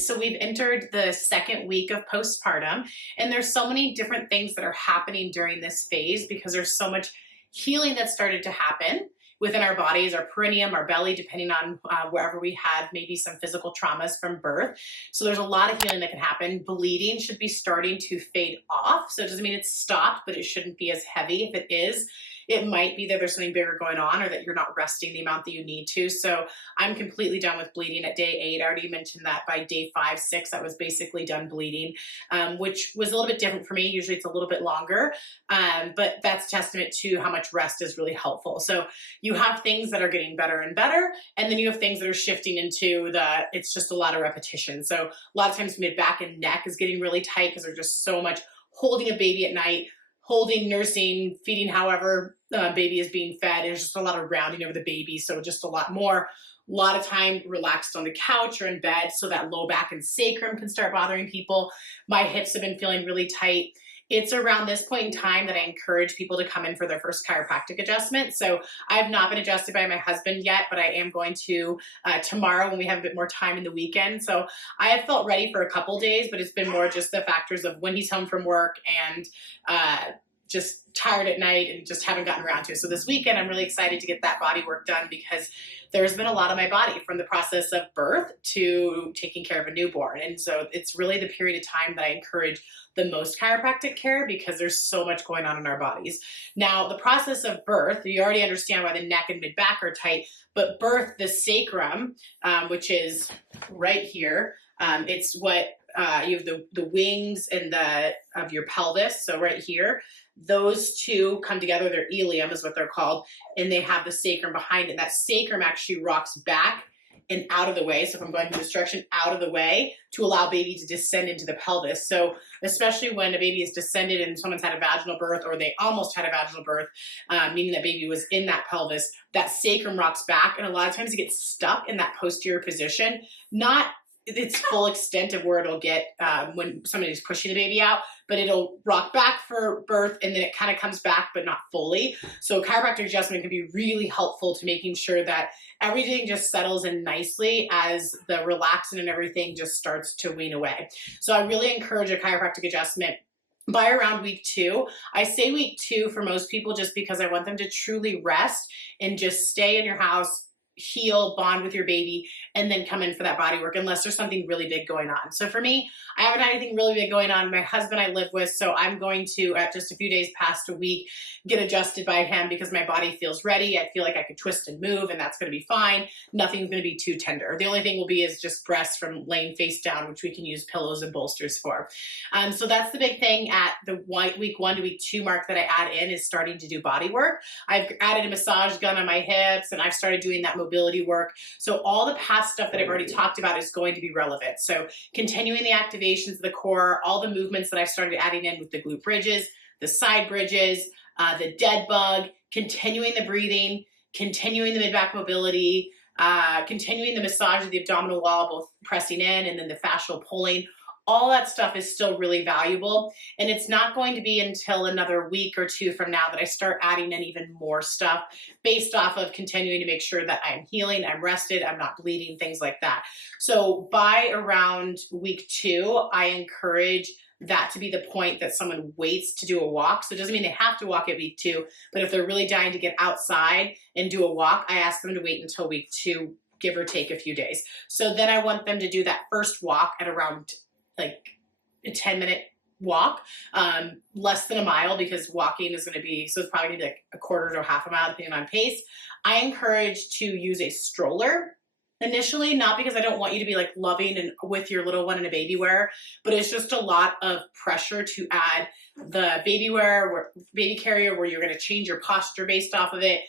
So we've entered the second week of postpartum, and there's so many different things that are happening during this phase because there's so much healing that started to happen within our bodies, our perineum, our belly, depending on wherever we had maybe some physical traumas from birth. So there's a lot of healing that can happen. Bleeding should be starting to fade off. So it doesn't mean it's stopped, but it shouldn't be as heavy. If it is, it might be that there's something bigger going on or that you're not resting the amount that you need to. So I'm completely done with bleeding at day 8. I already mentioned that by day 5, 6, I was basically done bleeding, which was a little bit different for me. Usually it's a little bit longer, but that's testament to how much rest is really helpful. So you have things that are getting better and better, and then you have things that are shifting into it's just a lot of repetition. So a lot of times mid back and neck is getting really tight because there's just so much holding a baby at night, holding, nursing, feeding, however baby is being fed. There's just a lot of rounding over the baby. So just a lot more. A lot of time relaxed on the couch or in bed, so that low back and sacrum can start bothering people. My hips have been feeling really tight. It's around this point in time that I encourage people to come in for their first chiropractic adjustment. So I've not been adjusted by my husband yet, but I am going to tomorrow when we have a bit more time in the weekend. So I have felt ready for a couple days, but it's been more just the factors of when he's home from work and just tired at night and just haven't gotten around to it. So this weekend, I'm really excited to get that body work done because there's been a lot on my body from the process of birth to taking care of a newborn. And so it's really the period of time that I encourage the most chiropractic care because there's so much going on in our bodies. Now, the process of birth, you already understand why the neck and mid back are tight, but birth, the sacrum, which is right here, it's what you have the wings and of your pelvis. So right here, those two come together. Their ilium is what they're called, and they have the sacrum behind it. That sacrum actually rocks back and out of the way. So if I'm going in this direction, out of the way to allow baby to descend into the pelvis. So especially when a baby is descended and someone's had a vaginal birth or they almost had a vaginal birth, meaning that baby was in that pelvis, that sacrum rocks back. And a lot of times it gets stuck in that posterior position, not its full extent of where it'll get when somebody's pushing the baby out, but it'll rock back for birth and then it kind of comes back, but not fully. So chiropractic adjustment can be really helpful to making sure that everything just settles in nicely as the relaxin and everything just starts to wean away. So I really encourage a chiropractic adjustment by around week 2. I say week 2 for most people just because I want them to truly rest and just stay in your house, heal, bond with your baby, and then come in for that body work unless there's something really big going on. So for me, I haven't had anything really big going on. My husband I live with, so I'm going to, at just a few days past a week, get adjusted by him because my body feels ready. I feel like I could twist and move and that's going to be fine. Nothing's going to be too tender. The only thing will be is just breasts from laying face down, which we can use pillows and bolsters for. So that's the big thing at the week 1 to week 2 mark that I add in is starting to do body work. I've added a massage gun on my hips and I've started doing that mobility work. So all the past stuff that I've already talked about is going to be relevant. So continuing the activations of the core, all the movements that I started adding in with the glute bridges, the side bridges, the dead bug, continuing the breathing, continuing the mid-back mobility, continuing the massage of the abdominal wall, both pressing in and then the fascial pulling. All that stuff is still really valuable. And it's not going to be until another week or 2 from now that I start adding in even more stuff based off of continuing to make sure that I'm healing, I'm rested, I'm not bleeding, things like that. So by around week 2, I encourage that to be the point that someone waits to do a walk. So it doesn't mean they have to walk at week 2, but if they're really dying to get outside and do a walk, I ask them to wait until week 2, give or take a few days. So then I want them to do that first walk at around like a 10-minute walk, less than a mile because walking is going to be, so it's probably going to be like a quarter to half a mile depending on pace. I encourage to use a stroller initially, not because I don't want you to be like loving and with your little one in a baby wear, but it's just a lot of pressure to add the baby carrier where you're going to change your posture based off of it,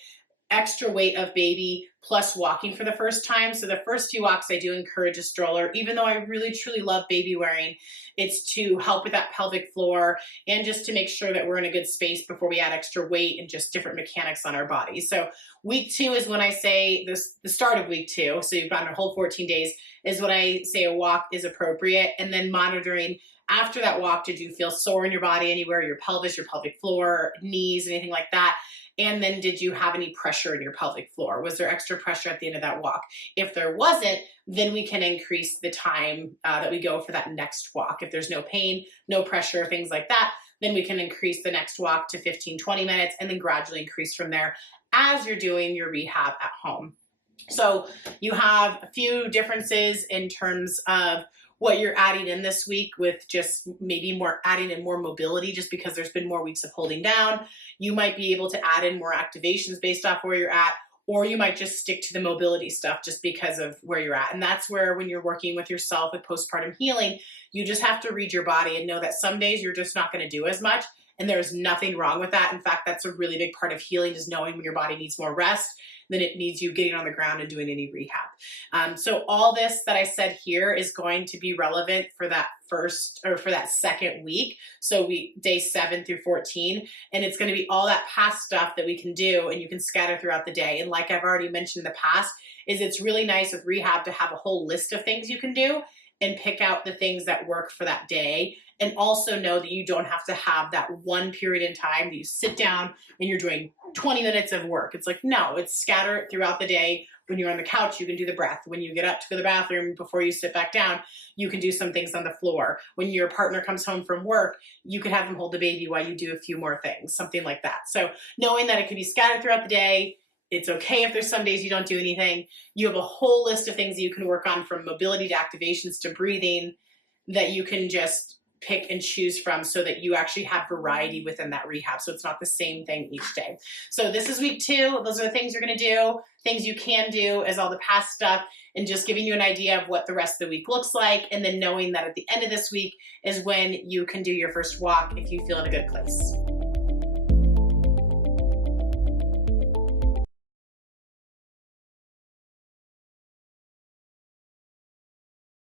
extra weight of baby plus walking for the first time. So the first few walks I do encourage a stroller, even though I really truly love baby wearing. It's to help with that pelvic floor and just to make sure that we're in a good space before we add extra weight and just different mechanics on our bodies. So week 2 is when I say this, the start of week 2. So you've gotten a whole 14 days is when I say a walk is appropriate, and then monitoring After that walk, did you feel sore in your body anywhere, your pelvis, your pelvic floor, knees, anything like that? And then did you have any pressure in your pelvic floor? Was there extra pressure at the end of that walk? If there wasn't, then we can increase the time that we go for that next walk. If there's no pain, no pressure, things like that, then we can increase the next walk to 15, 20 minutes and then gradually increase from there as you're doing your rehab at home. So you have a few differences in terms of what you're adding in this week, with just maybe more adding in more mobility, just because there's been more weeks of holding down. You might be able to add in more activations based off where you're at, or you might just stick to the mobility stuff just because of where you're at. And that's where, when you're working with yourself with postpartum healing, you just have to read your body and know that some days you're just not going to do as much. And there's nothing wrong with that. In fact, that's a really big part of healing, is knowing when your body needs more rest than it needs you getting on the ground and doing any rehab. So all this that I said here is going to be relevant for that first, or for that second week. So day 7 through 14, and it's going to be all that past stuff that we can do, and you can scatter throughout the day. And like I've already mentioned in the past, is it's really nice with rehab to have a whole list of things you can do and pick out the things that work for that day. And also know that you don't have to have that one period in time that you sit down and you're doing 20 minutes of work. It's like, no, it's scattered throughout the day. When you're on the couch, you can do the breath. When you get up to go to the bathroom before you sit back down, you can do some things on the floor. When your partner comes home from work, you can have them hold the baby while you do a few more things, something like that. So knowing that it can be scattered throughout the day, it's okay if there's some days you don't do anything. You have a whole list of things that you can work on, from mobility to activations to breathing, that you can just pick and choose from, so that you actually have variety within that rehab. So it's not the same thing each day. So this is week 2. Those are the things you're going to do. Things you can do as all the past stuff, and just giving you an idea of what the rest of the week looks like. And then knowing that at the end of this week is when you can do your first walk if you feel in a good place.